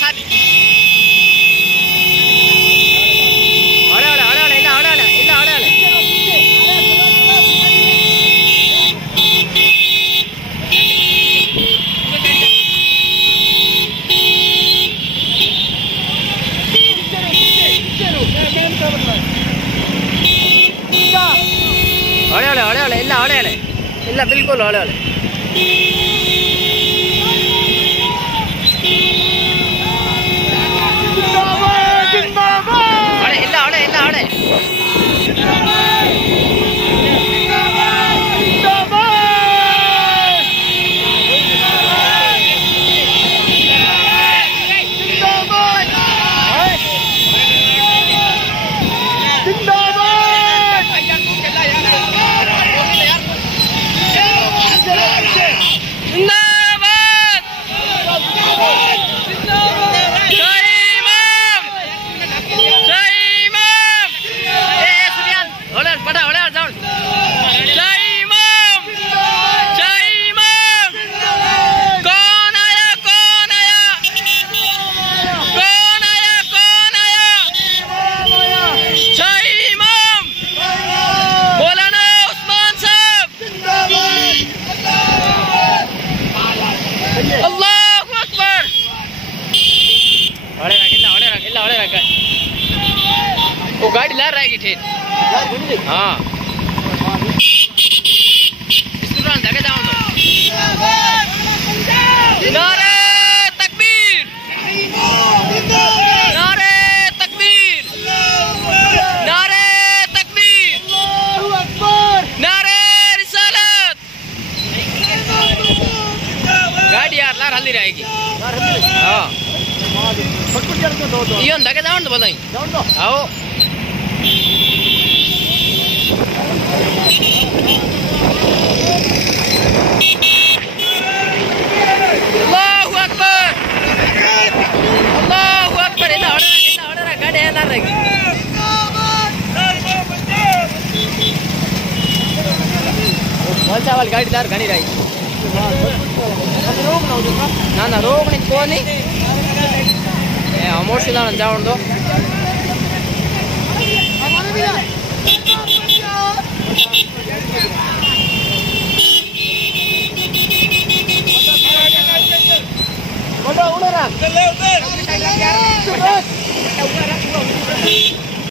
साथ ಹೊಳೆ ಇಲ್ಲ ಹೊಳೆ ಇಲ್ಲ ಬಿಲ್ಕುಲ್ ಹೊಳೆ वो गाड़ी ला रहेगी ठेठ हाँ इस दौरान धके जाओ तो नारे तकबीर नारे तकबीर नारे तकबीर नारे रिसालत गाड़ी यार लार हल्दी रहेगी हाँ ये धके जाओ तो बताई आओ Allahu Akbar ila order gaadi ela ragi कौन सा वाली गाड़ी दार घनी रही ना रोक नहीं कोनी अमोर्सी दान जाओ